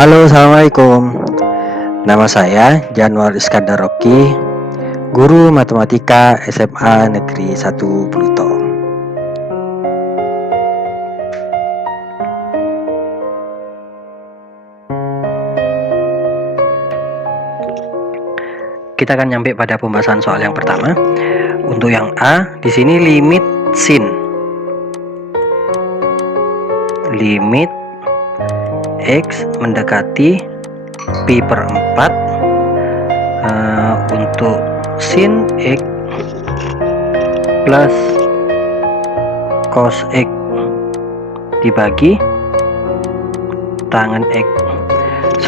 Halo, assalamualaikum. Nama saya Januar Iskandar Rocky, guru matematika SMA Negeri 1 Pluto. Kita akan nyampe pada pembahasan soal yang pertama. Untuk yang A, di sini limit sin. Limit X mendekati pi per 4 untuk sin X plus cos X dibagi tangen X.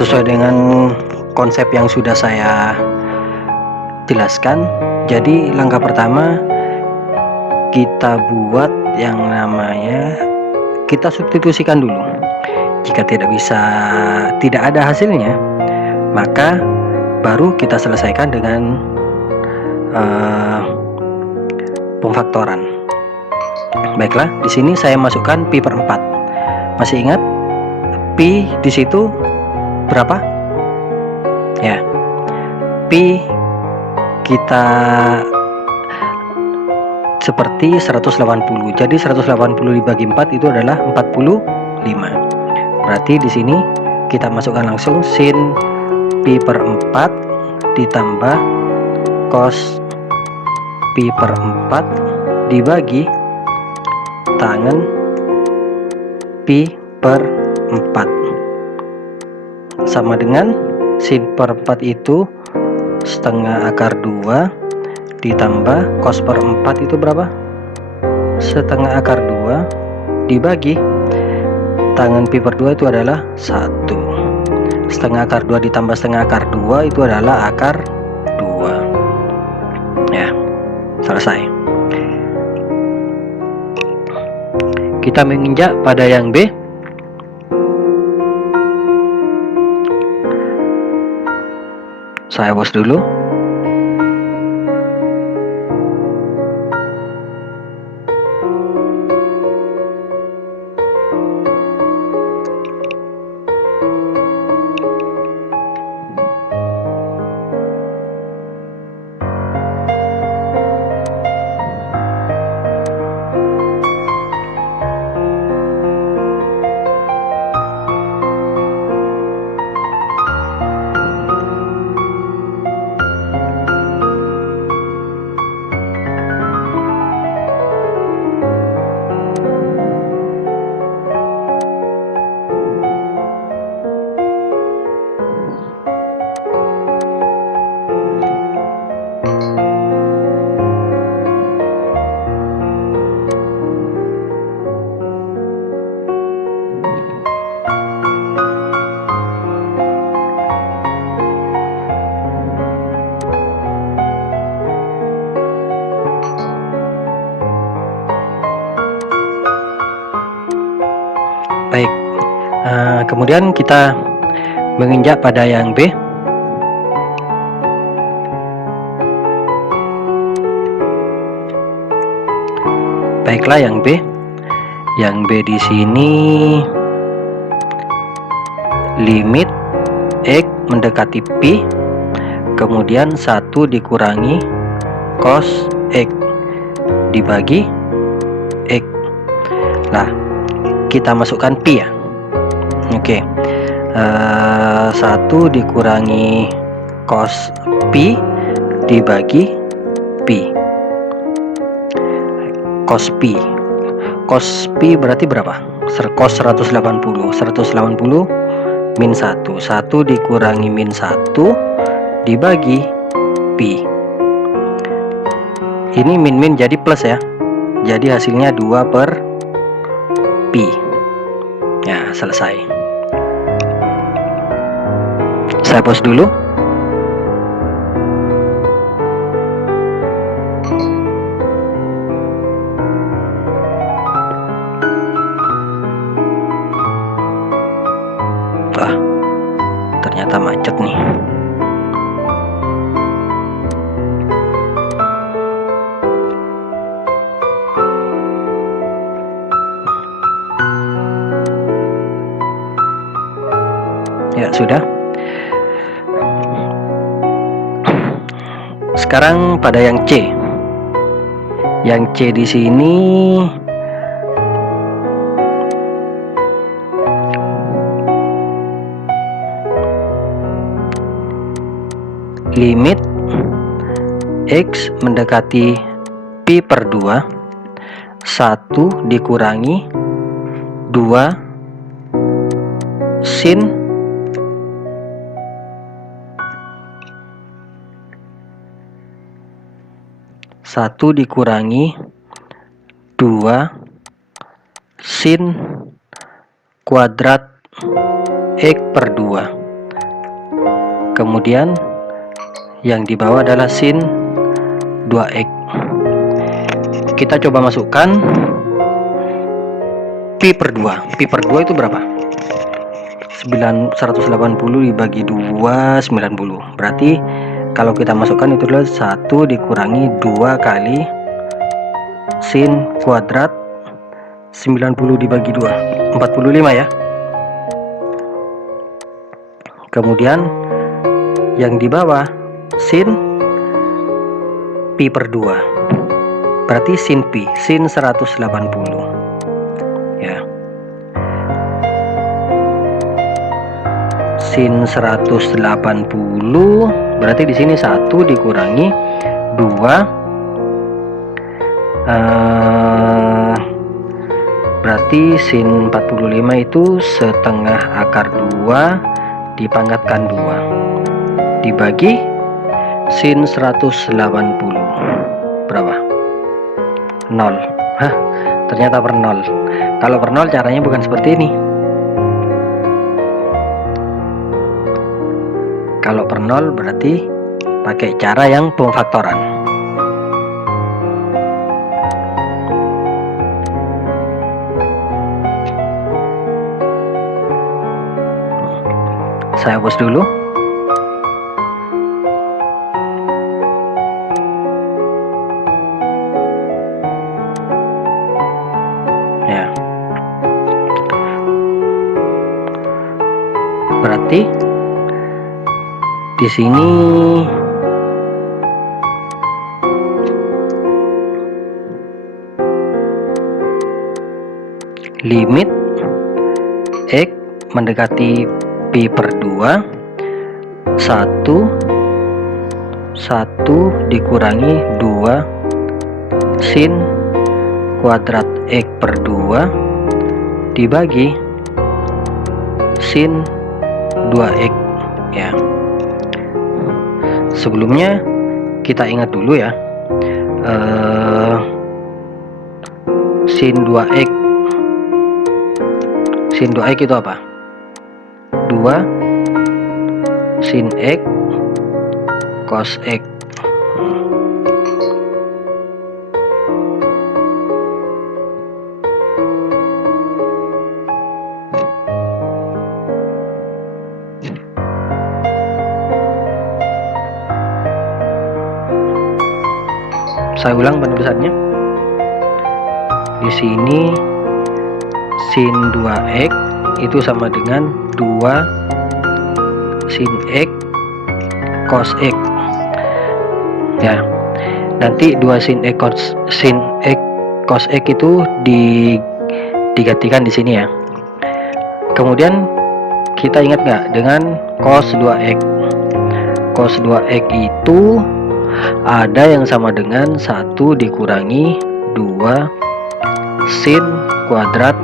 Sesuai dengan konsep yang sudah saya jelaskan, jadi langkah pertama kita buat yang namanya, kita substitusikan dulu. Jika tidak ada hasilnya, maka baru kita selesaikan dengan pemfaktoran. Baiklah, di sini saya masukkan pi per 4. Masih ingat pi di situ berapa? Ya, pi kita seperti 180. Jadi 180 dibagi 4 itu adalah 45. Berarti di sini kita masukkan langsung sin pi per 4 ditambah cos pi per 4 dibagi tangen pi per 4 sama dengan sin per 4 itu setengah akar 2 ditambah cos per 4 itu berapa? Setengah akar 2 dibagi tangen pi per 2 itu adalah 1. Setengah akar 2 ditambah setengah akar 2 itu adalah akar 2. Ya, selesai. Kita menginjak pada yang B. Saya hapus dulu. Baik, kemudian kita menginjak pada yang B. Baiklah, yang B. Yang B di sini limit X mendekati pi, kemudian 1 dikurangi cos X dibagi X. Nah, kita masukkan pi ya. Oke. 1 dikurangi cos pi dibagi pi. Cos pi berarti berapa? Cos 180 min 1 dikurangi min 1 dibagi pi. Ini min jadi plus ya, jadi hasilnya 2 per pi. Ya, selesai. Saya pause dulu. Ternyata macet nih. Ya, Sekarang pada yang C. Yang C di sini limit X mendekati pi per 2, 1 dikurangi 2 sin satu dikurangi 2 sin kuadrat X per 2. Kemudian yang di bawah adalah sin 2x. Kita coba masukkan pi per 2. Pi per 2 itu berapa? 180 dibagi 2, 90. Berarti kalau kita masukkan itu adalah 1 dikurangi 2 kali sin kuadrat 90 dibagi 2, 45 ya. Kemudian yang di bawah sin pi per 2. Berarti sin pi, sin 180 ya. Sin 180 berarti di sini 1 dikurangi 2, berarti sin 45 itu setengah akar 2 dipangkatkan 2 dibagi sin 180 berapa? 0. Hah, ternyata per 0. Kalau per 0 caranya bukan seperti ini. Kalau per 0 berarti pakai cara yang pemfaktoran. Saya hapus dulu. Ya. Berarti di sini limit X mendekati pi per 2, 1 dikurangi 2 sin kuadrat X per 2 dibagi sin 2x ya. Sebelumnya kita ingat dulu ya, sin 2x itu apa? 2 sin x cos x. Saya ulang penulisannya. Di sini sin 2x itu sama dengan 2 sin x cos x. Ya. Nanti 2 sin x cos x itu digantikan di sini ya. Kemudian kita ingat nggak dengan cos 2x? Cos 2x itu ada yang sama dengan 1 dikurangi 2 sin kuadrat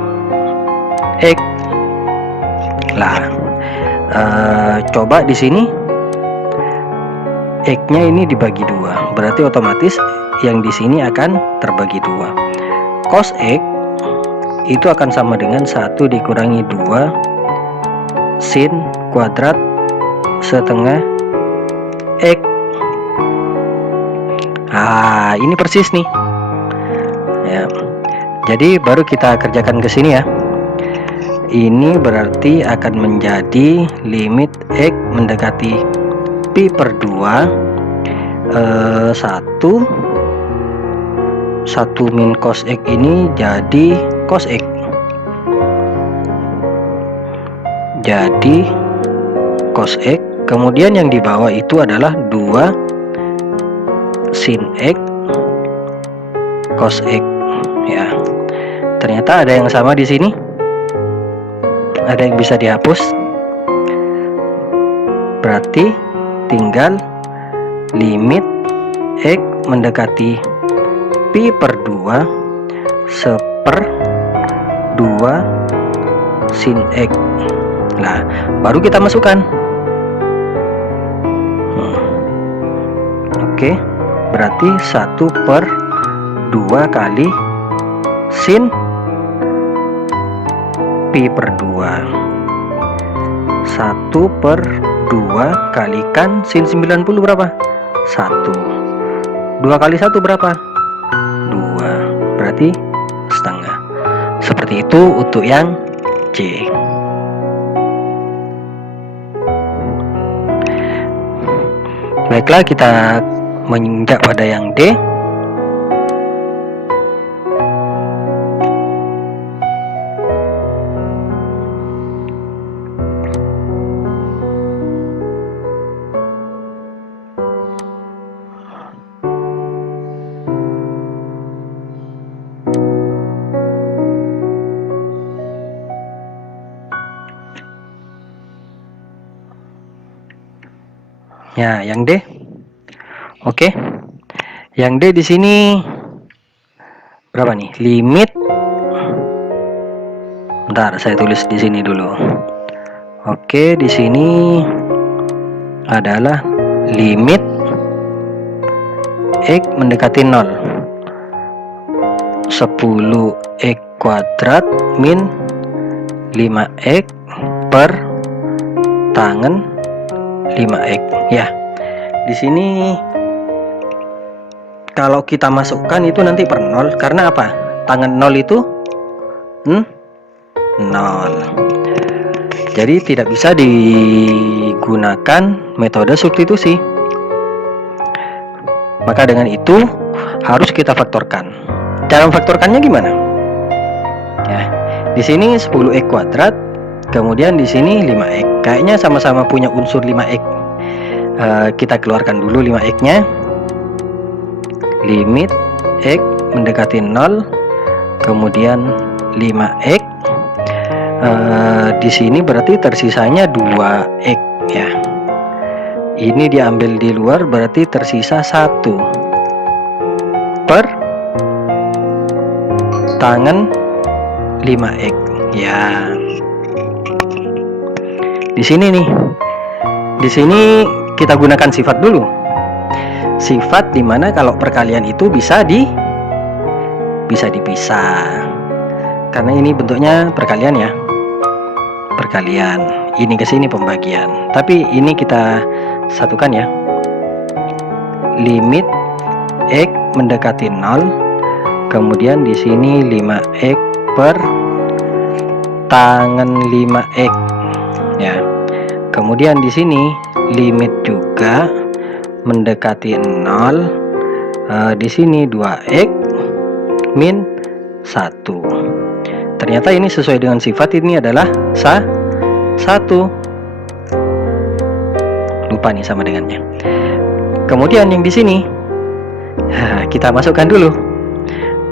x. Lah, coba di sini x-nya ini dibagi 2, berarti otomatis yang di sini akan terbagi 2. Cos x itu akan sama dengan 1 dikurangi 2 sin kuadrat setengah x. Nah, ini persis nih. Ya. Jadi baru kita kerjakan ke sini ya. Ini berarti akan menjadi limit x mendekati pi per 2, 1 min cos x ini jadi cos x. Jadi cos x. Kemudian yang di bawah itu adalah 2 sin X cos X. Ya, ternyata ada yang sama di sini, ada yang bisa dihapus, berarti tinggal limit X mendekati pi per 2 1/2 sin X. Nah, baru kita masukkan. Oke, berarti 1/2 kali sin pi per 2. 1/2 kalikan sin 90 berapa? 1. 2 kali 1 berapa? 2. Berarti setengah. Seperti itu untuk yang C. Baiklah, kita menginjak pada yang D. Ya, yang D. Oke. Yang D di sini berapa nih? Limit. Bentar, saya tulis di sini dulu. Oke, di sini adalah limit X mendekati 0. 10X kuadrat min 5X per tangen 5X. Ya, di sini kalau kita masukkan itu nanti per 0. Karena apa? Tangen 0 itu 0. Jadi tidak bisa digunakan metode substitusi. Maka dengan itu harus kita faktorkan. Cara memfaktorkannya gimana? Ya, di sini 10X kuadrat, kemudian di sini 5X. Kayaknya sama-sama punya unsur 5X. Kita keluarkan dulu 5X-nya. Limit X mendekati 0, kemudian 5X. Di sini berarti tersisanya 2X ya. Ini diambil di luar, berarti tersisa 1 per tangen 5X ya. Di sini nih, di sini kita gunakan sifat dulu. Sifat dimana kalau perkalian itu bisa dipisah. Karena ini bentuknya perkalian ya. Perkalian. Ini ke sini pembagian. Tapi ini kita satukan ya. Limit X mendekati 0. Kemudian di sini 5X per tangen 5X ya. Kemudian di sini limit juga mendekati 0. Di sini 2X min 1. Ternyata ini sesuai dengan sifat, ini adalah 1. Lupa nih sama dengannya. Kemudian yang di sini kita masukkan dulu.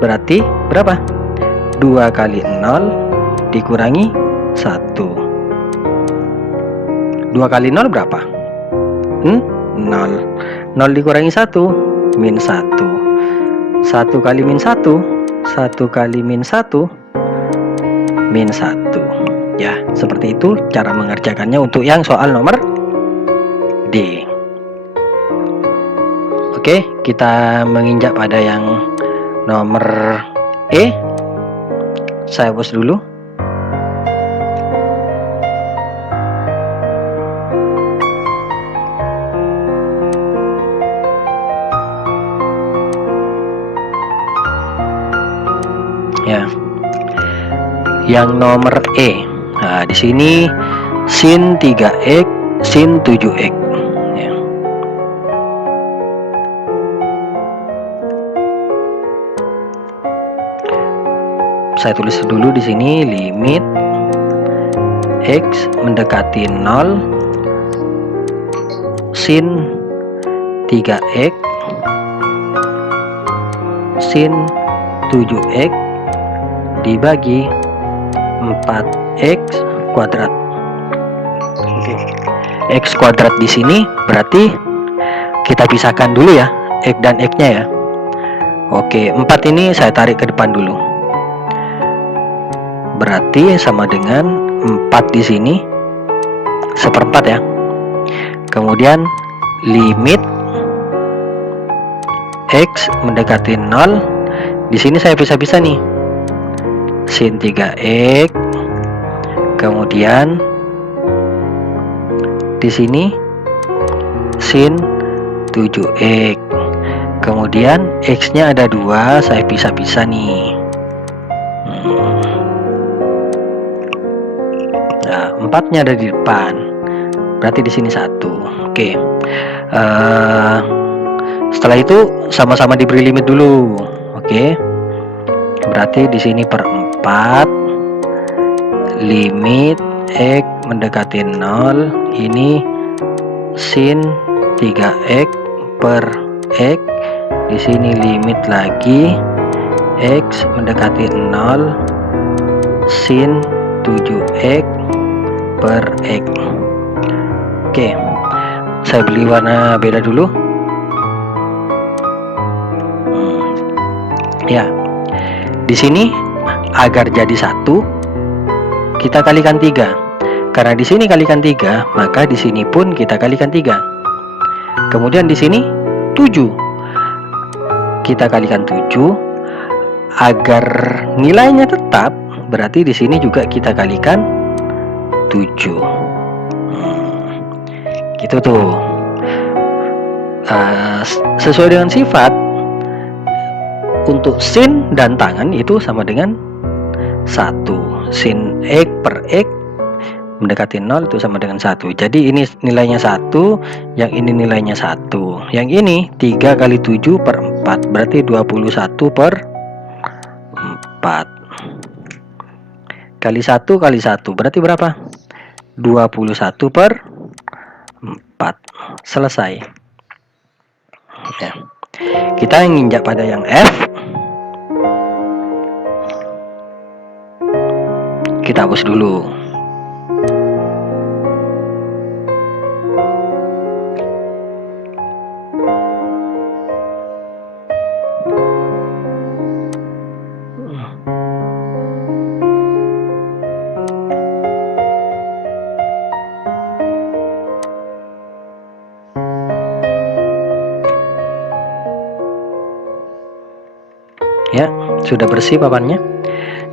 Berarti berapa? 2 kali 0 dikurangi 1. 2 kali 0 berapa? 0. 0 dikurangi 1, min 1. 1 kali min 1, 1 kali min 1, min 1. Ya, seperti itu cara mengerjakannya untuk yang soal nomor D. Oke, kita menginjak pada yang nomor E. Saya hapus dulu. Ya, yang nomor E. Nah, di sini sin 3X sin 7X ya. Saya tulis dulu di sini limit X mendekati 0 sin 3X sin 7x dibagi 4x kuadrat. Oke. X kuadrat di sini berarti kita pisahkan dulu ya, X dan X-nya ya. Oke, 4 ini saya tarik ke depan dulu. Berarti sama dengan 4 di sini seperempat ya. Kemudian limit X mendekati 0. Di sini saya pisah-pisah nih. Sin 3x. Kemudian di sini sin 7x. Kemudian X-nya ada 2, saya pisah-pisah nih. Nah, 4-nya ada di depan. Berarti di sini 1. Oke. Setelah itu sama-sama diberi limit dulu. Oke. Berarti di sini per 4 limit X mendekati 0 ini sin 3x per X. Di sini limit lagi X mendekati 0 sin 7x per X. Oke, saya beli warna beda dulu. Ya, di sini agar jadi 1 kita kalikan 3. Karena di sini kalikan 3, maka di sini pun kita kalikan 3. Kemudian di sini 7. Kita kalikan 7 agar nilainya tetap, berarti di sini juga kita kalikan 7. Gitu tuh. Sesuai dengan sifat, untuk sin dan tangan itu sama dengan 1. Sin X per X mendekati 0 itu sama dengan 1. Jadi ini nilainya 1, yang ini nilainya 1. Yang ini 3 kali 7 per 4, berarti 21 per 4. Kali 1 kali 1, berarti berapa? 21 per 4. Selesai. Ya. Kita injak pada yang F. Kita hapus dulu. Ya, sudah bersih papannya.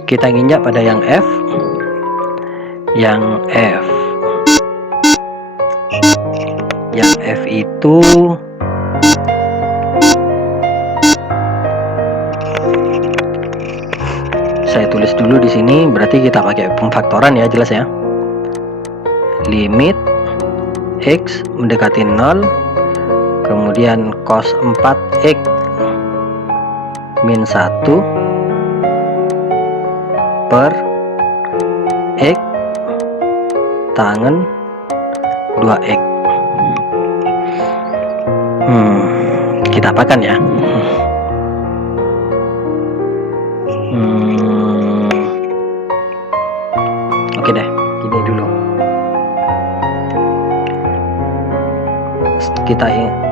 Kita nginjak pada yang F. Yang F. Yang F itu saya tulis dulu di sini, berarti kita pakai pemfaktoran ya, jelas ya. Limit X mendekati 0, kemudian cos 4x min 1 per X tangen 2x. Kita apakan ya? Oke deh, gini dulu.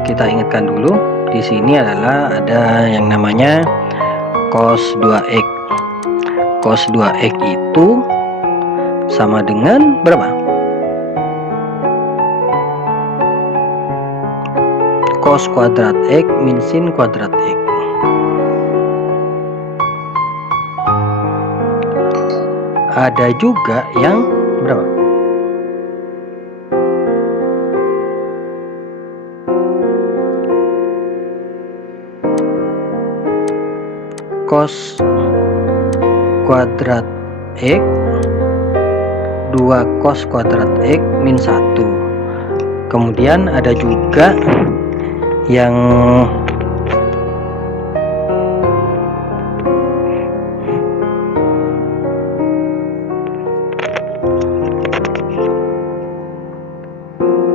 Kita ingatkan dulu, di sini adalah ada yang namanya cos 2x. Cos 2x itu sama dengan berapa? Cos kuadrat x min sin kuadrat x. Ada juga yang berapa? Cos kuadrat x 2 cos kuadrat x min 1. Kemudian ada juga yang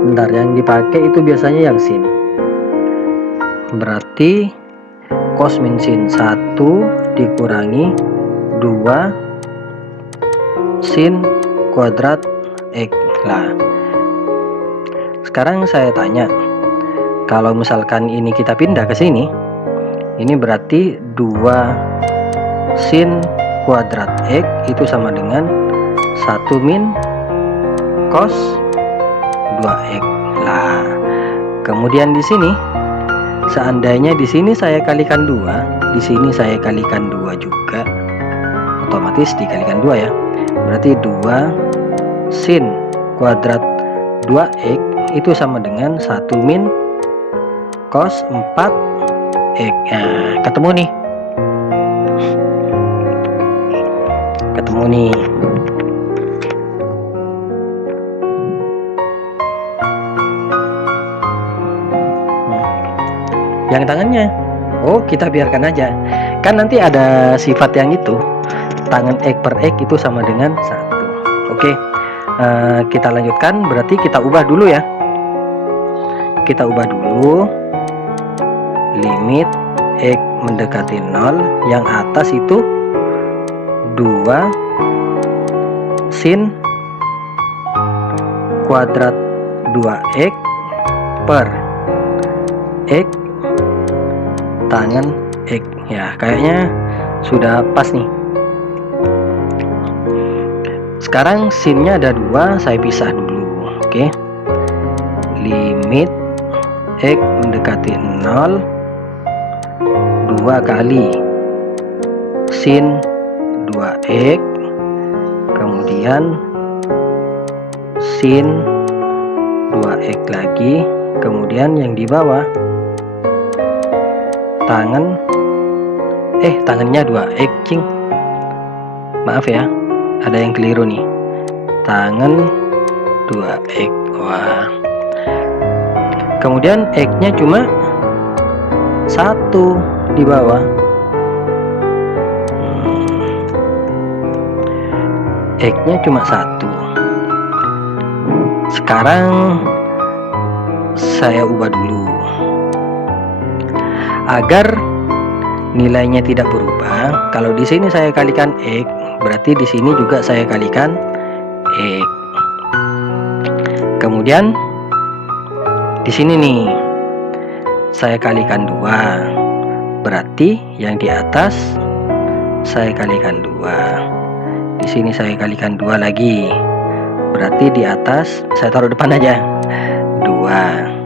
bentar, yang dipakai itu biasanya yang sin. Berarti cos min sin 1 dikurangi 2 sin kuadrat X. Lah, sekarang saya tanya, kalau misalkan ini kita pindah ke sini, ini berarti 2 sin kuadrat X itu sama dengan 1 min cos 2X. Lah, kemudian di sini seandainya di sini saya kalikan 2, di sini saya kalikan 2 juga, otomatis dikalikan 2 ya. Berarti 2 sin kuadrat 2X itu sama dengan 1 min cos 4X. Nah, ketemu nih. Yang tangannya, oh kita biarkan aja, kan nanti ada sifat yang itu, tangan X per X itu sama dengan 1. Oke, kita lanjutkan, berarti kita ubah dulu ya. Kita ubah dulu limit X mendekati 0, yang atas itu 2 sin kuadrat 2X per X tangan X. Ya, kayaknya sudah pas nih. Sekarang sinnya ada 2, saya pisah dulu. Oke, limit X mendekati 0, 2 kali sin 2X, kemudian sin 2X lagi, kemudian yang di bawah tangannya 2X, cing. Maaf ya, ada yang keliru nih. Tangan 2X. Wah. Kemudian X-nya cuma 1 di bawah. X-nya cuma 1. Sekarang saya ubah dulu agar nilainya tidak berubah. Kalau di sini saya kalikan X, berarti di sini juga saya kalikan X. Kemudian di sini nih saya kalikan 2, berarti yang di atas saya kalikan 2. Di sini saya kalikan 2 lagi, berarti di atas saya taruh depan aja 2.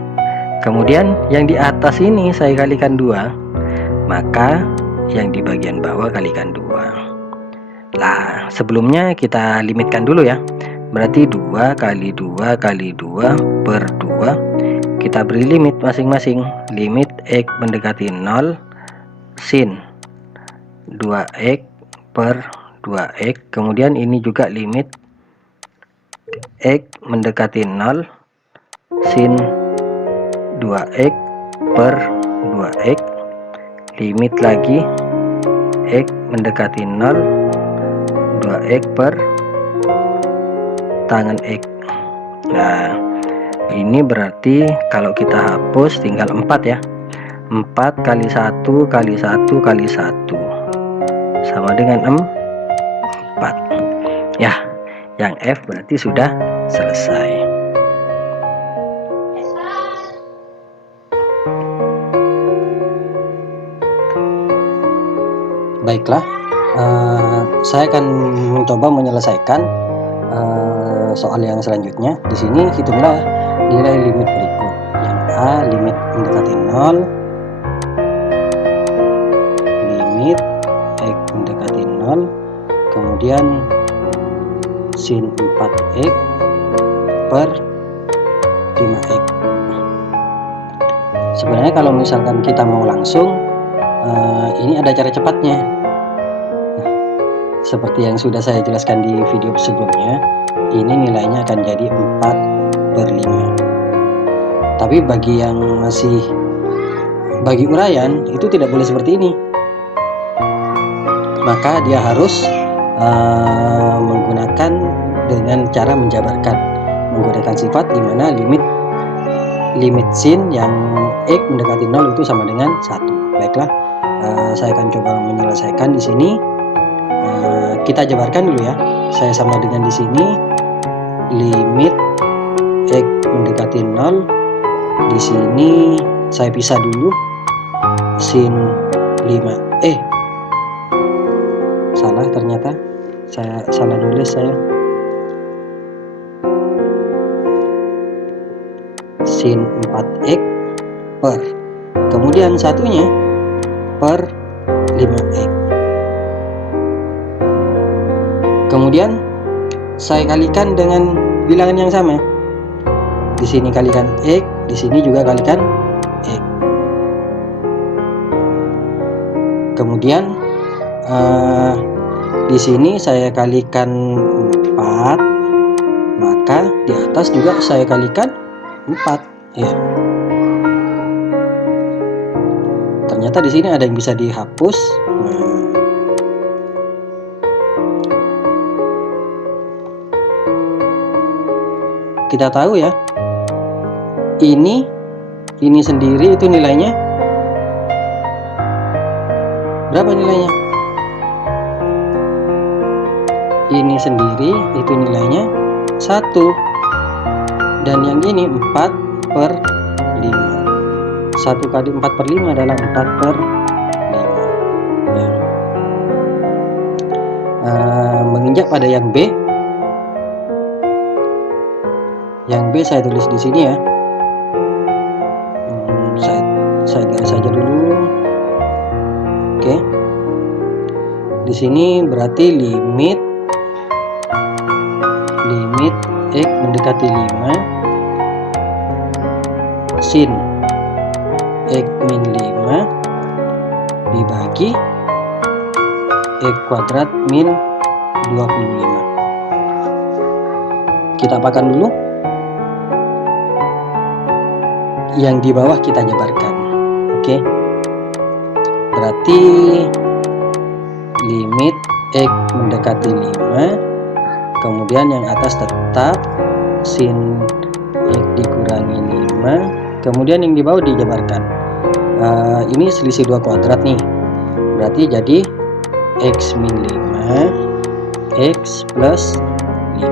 Kemudian yang di atas ini saya kalikan 2, maka yang di bagian bawah kalikan 2. Lah, sebelumnya kita limitkan dulu ya. Berarti 2 kali 2 kali 2 per 2. Kita beri limit masing-masing. Limit X mendekati 0 sin 2X per 2X. Kemudian ini juga limit X mendekati 0 sin 2X per 2X. Limit lagi X mendekati 0 2X per tangan X. Nah, ini berarti kalau kita hapus tinggal 4 ya. 4 kali 1 kali 1 kali 1 sama dengan 4. Ya, yang F berarti sudah selesai. Baiklah, saya akan mencoba menyelesaikan soal yang selanjutnya. Di sini hitunglah nilai limit berikut. Yang A, limit mendekati 0, limit X mendekati 0, kemudian sin 4X per 5X. Sebenarnya kalau misalkan kita mau langsung, ini ada cara cepatnya. Seperti yang sudah saya jelaskan di video sebelumnya, ini nilainya akan jadi 4/5. Tapi bagi yang masih bagi uraian, itu tidak boleh seperti ini. Maka dia harus menggunakan dengan cara menjabarkan, menggunakan sifat di mana limit sin yang X mendekati 0 itu sama dengan 1. Baiklah, Saya akan coba menyelesaikan di sini. Kita jabarkan dulu ya. Saya sama dengan di sini limit X mendekati 0. Di sini saya pisah dulu sin 5. Salah ternyata. Saya salah nulis saya. Sin 4x per. Kemudian satunya per 5x. Kemudian saya kalikan dengan bilangan yang sama. Di sini kalikan x, di sini juga kalikan x. Kemudian di sini saya kalikan 4, maka di atas juga saya kalikan 4 ya. Ternyata di sini ada yang bisa dihapus. Kita tahu ya, ini sendiri itu nilainya berapa nilainya? Ini sendiri itu nilainya 1, dan yang ini 4 per 5. 1 kali 4 per 5 adalah 4 per 5 ya. Menginjak pada yang B. Yang B saya tulis di sini ya. Saya garis saja dulu. Oke. Di sini berarti limit X mendekati 5 sin X min 5 dibagi X kuadrat min 25. Kita apakan dulu. Yang di bawah kita jabarkan. Oke. Berarti limit X mendekati 5, kemudian yang atas tetap sin X dikurangi 5, kemudian yang di bawah dijabarkan. Ini selisih 2 kuadrat nih, berarti jadi X min 5 X plus 5.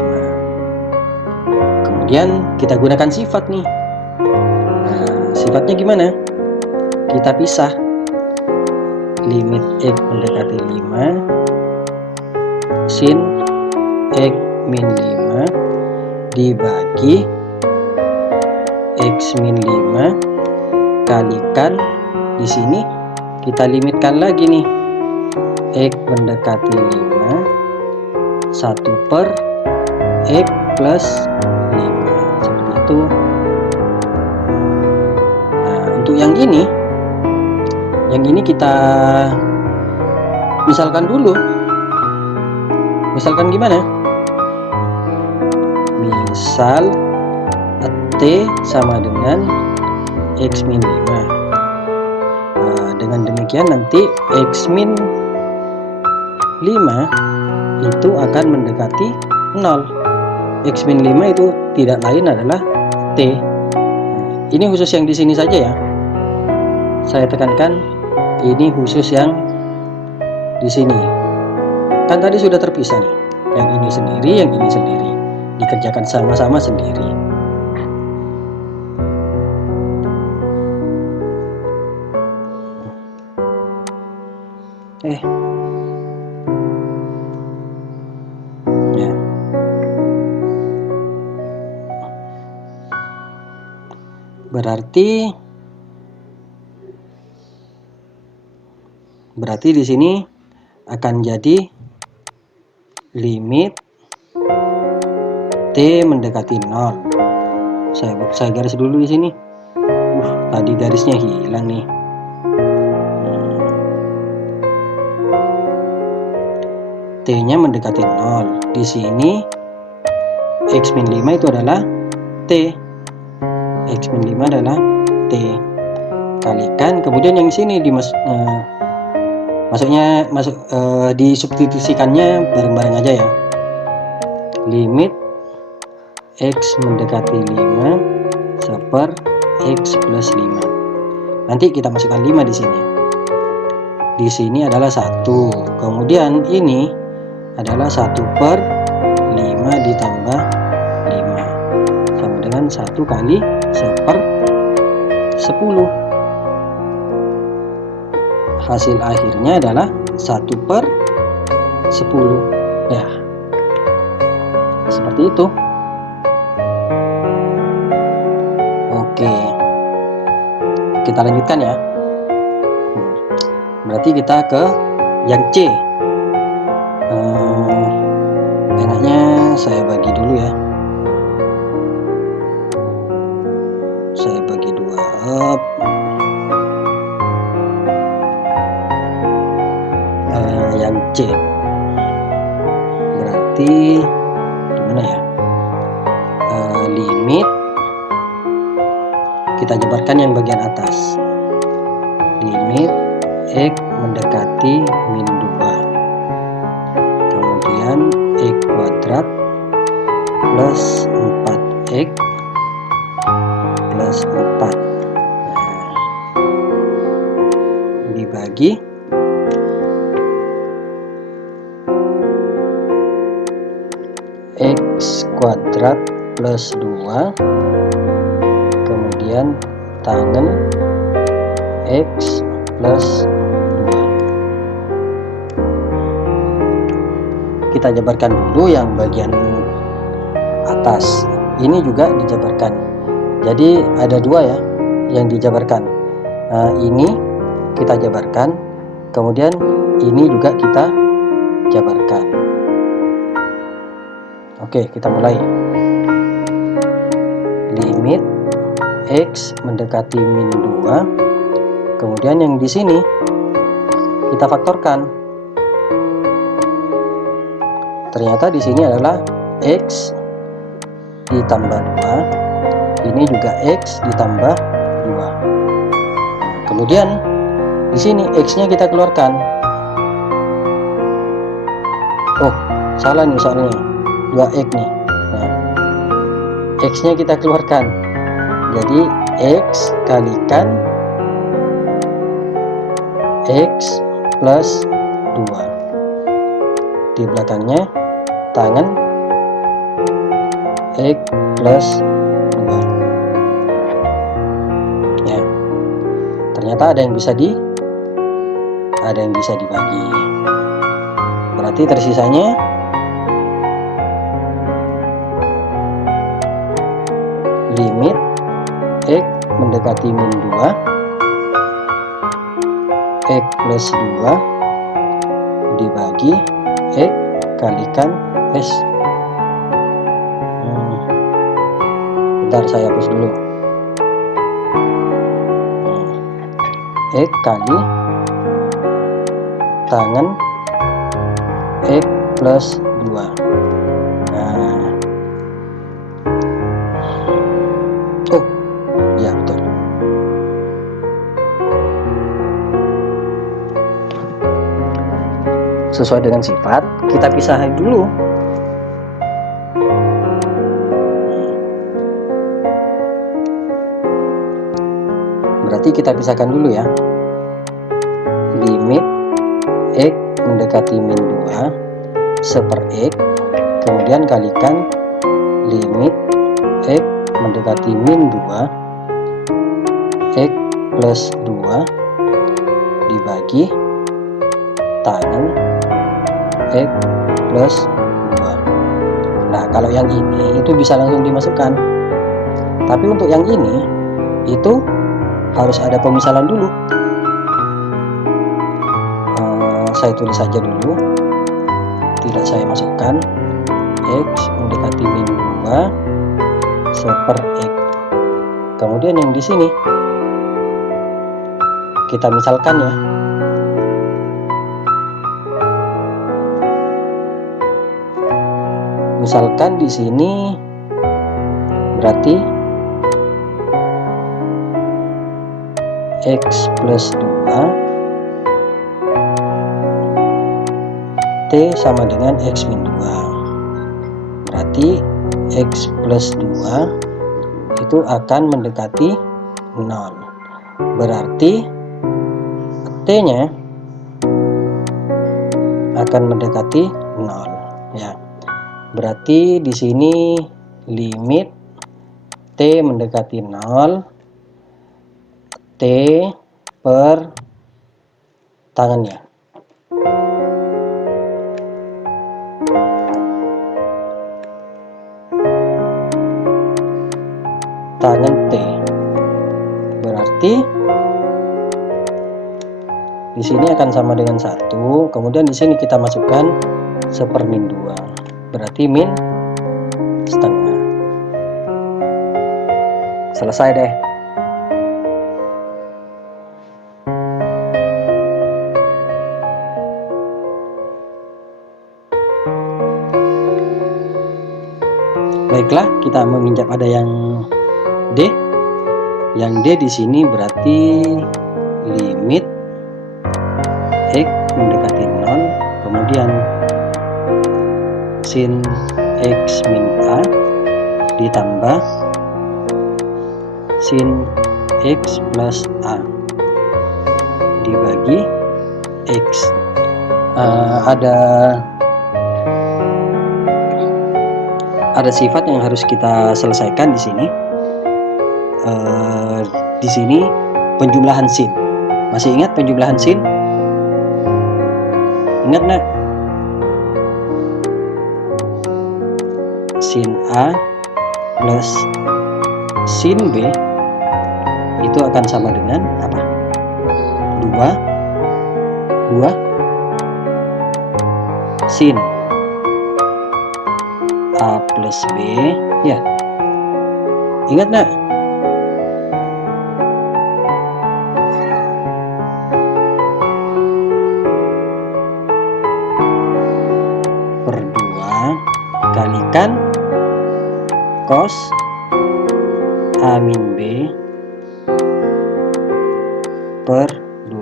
Kemudian kita gunakan sifat nih. Sifatnya gimana? Kita pisah limit X mendekati 5 sin X min 5 dibagi X min 5 kalikan, di sini kita limitkan lagi nih, X mendekati 5 1 per X plus 5, seperti itu. Nah, untuk yang ini kita misalkan dulu. Misalkan gimana? Misal T sama dengan X min 5. Dengan demikian nanti X min 5 itu akan mendekati 0. X min 5 itu tidak lain adalah T. Ini khusus yang di sini saja ya. Saya tekankan, ini khusus yang di sini. Kan tadi sudah terpisah nih. Yang ini sendiri, yang ini sendiri. Dikerjakan sama-sama sendiri. Ya. Berarti di sini akan jadi limit T mendekati 0. Saya garis dulu di sini. Tadi garisnya hilang nih. T-nya mendekati 0. Di sini X min 5 itu adalah T. X min 5 adalah T. Kalikan, kemudian yang sini disubstitusikannya bareng-bareng aja ya. Limit X mendekati 5 1/X plus 5. Nanti kita masukkan 5 di sini. di sini adalah 1. Kemudian ini adalah 1/5 ditambah 5 sama dengan 1 kali 1/10. Hasil akhirnya adalah 1/10. Ya, seperti itu. Oke, kita lanjutkan ya. Berarti kita ke yang C. Enaknya saya bagi dulu ya. Saya bagi 2. Yang C. Berarti gimana ya? Limit kita jabarkan yang bagian atas. Limit X mendekati min 2. Kemudian X kuadrat plus 4X plus 4. Nah, dibagi X kuadrat plus 2. Kemudian tangen X plus 2. Kita jabarkan dulu yang bagian atas. Ini juga dijabarkan. Jadi ada 2 ya yang dijabarkan. Ini kita jabarkan. Kemudian ini juga kita jabarkan. Oke, kita mulai. Limit X mendekati min 2. Kemudian yang di sini kita faktorkan. Ternyata di sini adalah X ditambah 2. Ini juga X ditambah 2. Kemudian di sini X-nya kita keluarkan. Oh, salah nih soalnya. 2X nih. Nah, X-nya kita keluarkan. Jadi X kalikan X plus 2. Di belakangnya tangan X plus 2. Ya, ternyata ada yang bisa dibagi. Berarti tersisanya limit X mendekati min 2 X plus 2 dibagi X kalikan S. Bentar, saya hapus dulu. X kali tangan X plus 2. Oh ya, betul. Sesuai dengan sifat, kita pisahin dulu. Berarti kita pisahkan dulu ya. Limit X mendekati min 2 1/X. Kemudian kalikan limit X mendekati min 2 X plus 2 dibagi tangan X plus 2. Nah, kalau yang ini itu bisa langsung dimasukkan. Tapi untuk yang ini itu harus ada pemisalan dulu. Saya tulis saja dulu. Tidak saya masukkan. X mendekati min 2 1/X. Kemudian yang di sini kita misalkan ya. Misalkan di sini berarti X plus 2 T sama dengan X min 2. Berarti X plus 2 itu akan mendekati 0. Berarti T nya akan mendekati 0 ya. Berarti di sini limit T mendekati 0, T per tangannya. Tangan T. Berarti di sini akan sama dengan 1, kemudian di sini kita masukkan 1/2. Berarti min setengah. Selesai deh. Baiklah, kita menginjak pada yang D. Yang D di sini berarti limit X mendekati 0, kemudian sin X min A ditambah sin X plus A dibagi X. Ada sifat yang harus kita selesaikan di sini. Di sini penjumlahan sin. Masih ingat penjumlahan sin? Ingat nggak? Sin A plus sin B itu akan sama dengan apa? 2 sin A plus B ya. Ingat nggak? Per 2 kalikan cos A min B per 2.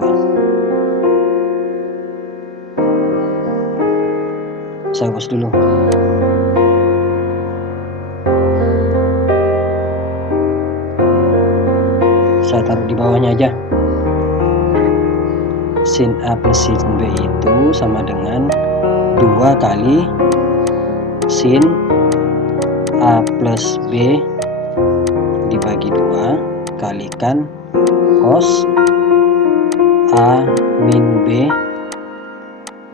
Saya hapus dulu. Saya taruh di bawahnya aja. Sin A plus sin B itu sama dengan 2 kali sin A plus B dibagi 2 kalikan cos A min B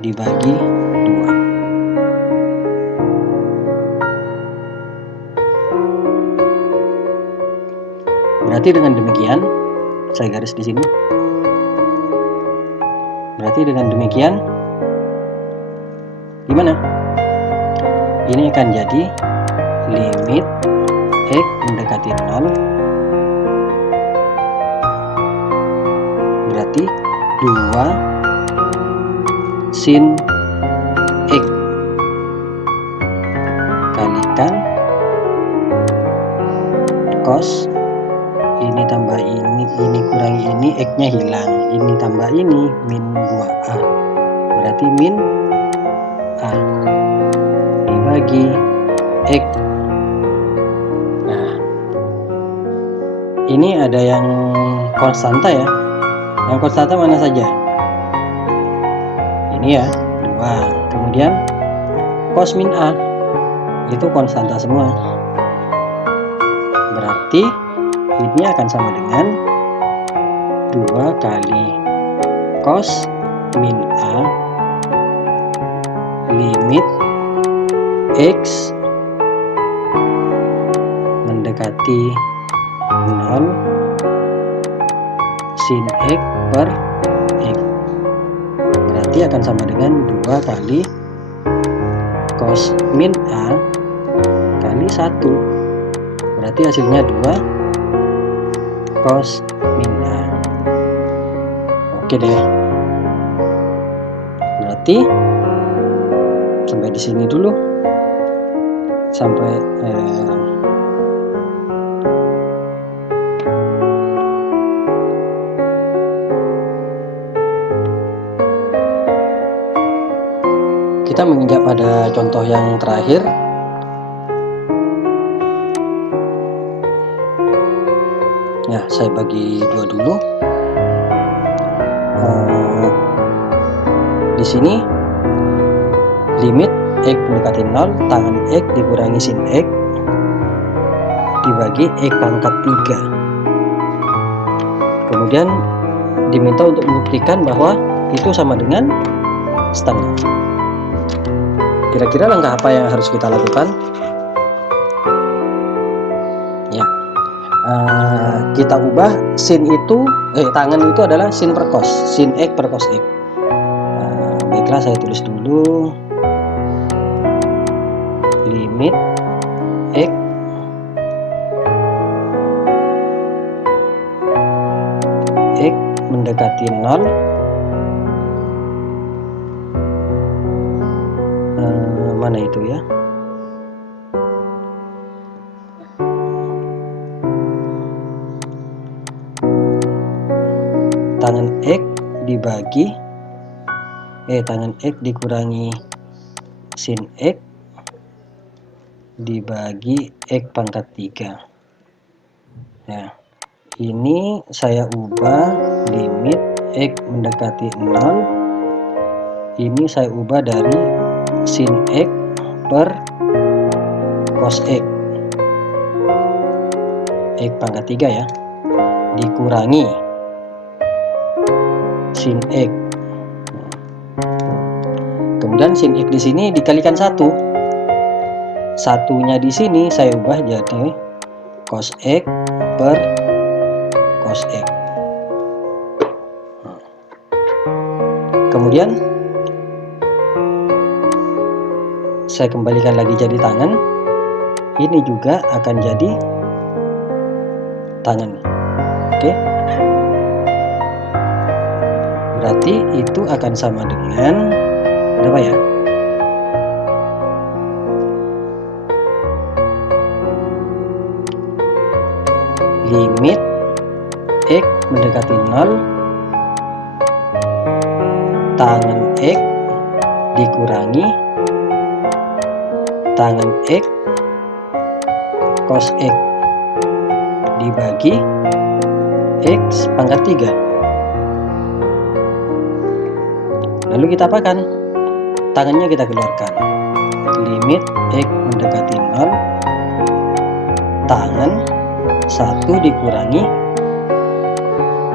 dibagi 2. Berarti dengan demikian, saya garis di sini. Berarti dengan demikian, gimana? Ini akan jadi limit X mendekati 0. Berarti 2 sin X kalikan cos ini tambah ini kurang ini, X-nya hilang, ini tambah ini, min 2A, berarti min A dibagi X. Nah, ini ada yang konstanta ya. Yang konstanta mana saja? Ini ya, 2. Kemudian cos min A itu konstanta semua. Berarti ini akan sama dengan 2 kali cos min A limit X mendekati 0 sin X per X. Berarti akan sama dengan 2 kali cos min A kali 1. Berarti hasilnya 2 cos min A. Oke deh. Berarti sampai di sini dulu. Sampai kita menginjak pada contoh yang terakhir. Ya, saya bagi 2 dulu. Di sini X mendekati 0, tangan X dikurangi sin X dibagi X pangkat 3. Kemudian diminta untuk membuktikan bahwa itu sama dengan setengah. Kira-kira langkah apa yang harus kita lakukan? Ya, kita ubah sin itu, tangan itu adalah sin per cos, sin X per cos X. Baiklah, saya tulis dulu. Limit X mendekati 0 mana itu ya, tangan X dibagi tangan X dikurangi sin X dibagi X pangkat 3. Ya, ini saya ubah limit X mendekati 0, ini saya ubah dari sin X per cos X pangkat 3 ya, dikurangi sin X. Kemudian sin X di sini dikalikan 1. Satunya di sini saya ubah jadi cos X per cos X. Kemudian saya kembalikan lagi jadi tangan. Ini juga akan jadi tangan. Oke. Berarti itu akan sama dengan berapa ya? Limit X mendekati 0, tangan X dikurangi tangan X cos X dibagi X pangkat 3. Lalu kita apakan? Tangannya kita keluarkan. Limit X mendekati 0, tangan 1 dikurangi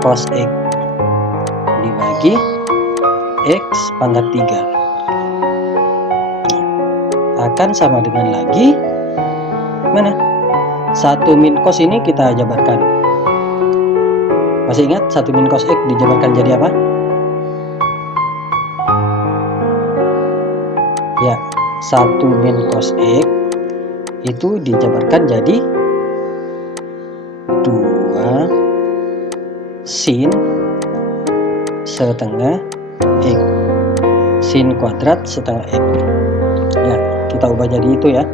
cos X dibagi X pangkat 3 akan sama dengan lagi mana? 1 min cos ini kita jabarkan. Masih ingat 1 min cos X dijabarkan jadi apa? Ya, 1 min cos X itu dijabarkan jadi 2 sin setengah X, sin kuadrat setengah X. Ya, kita ubah jadi itu ya.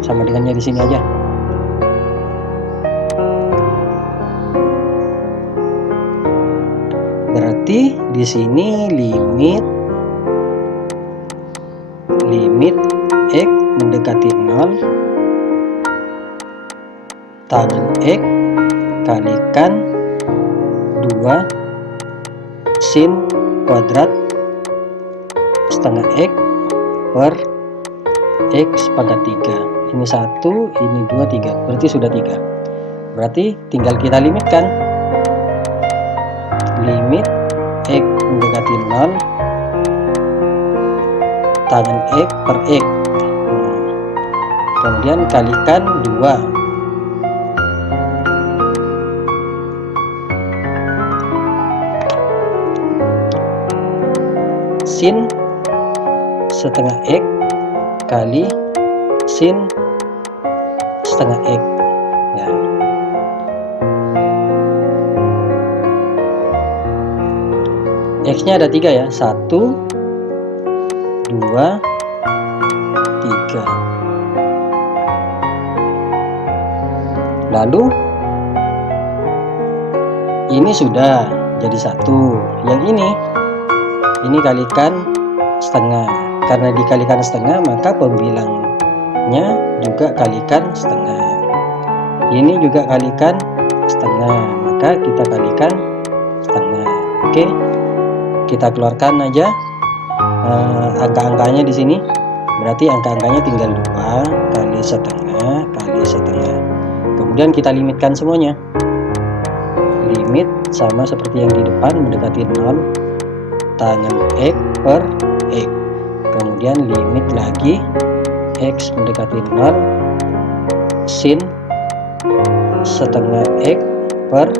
Sama dengannya di sini aja. Berarti di sini limit X mendekati 0, tangan X kalikan 2 sin kuadrat setengah X per X pangkat 3. Ini 1, ini 2, 3. Berarti sudah 3. Berarti tinggal kita limitkan. Limit X mendekati 0, tangan X per X. Kemudian kalikan 2. Sin setengah X kali sin setengah X ya. X nya ada 3 ya, 1 2 3. Lalu ini sudah jadi 1. Yang ini kalikan setengah. Karena dikalikan setengah maka pembilangnya juga kalikan setengah. Ini juga kalikan setengah, maka kita kalikan setengah. Oke. kita keluarkan aja angka-angkanya di sini. Berarti angka-angkanya tinggal 2 kali setengah kali setengah. Kemudian kita limitkan semuanya. Limit sama seperti yang di depan, mendekati 0, tangan X per X. Kemudian limit lagi, X mendekati 0, sin setengah X per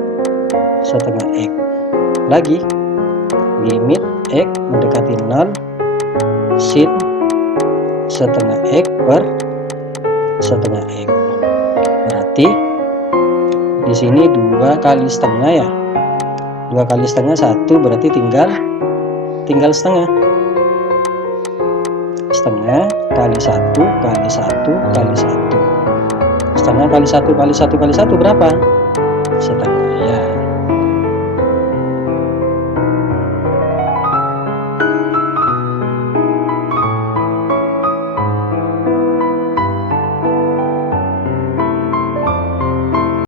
setengah X. Lagi, limit X mendekati 0, sin setengah X per setengah X. Berarti di sini 2 kali setengah ya. 2 kali setengah 1, berarti tinggal setengah. Setengah kali 1 kali 1 kali 1. Setengah kali 1 kali 1 kali 1 berapa? Setengah.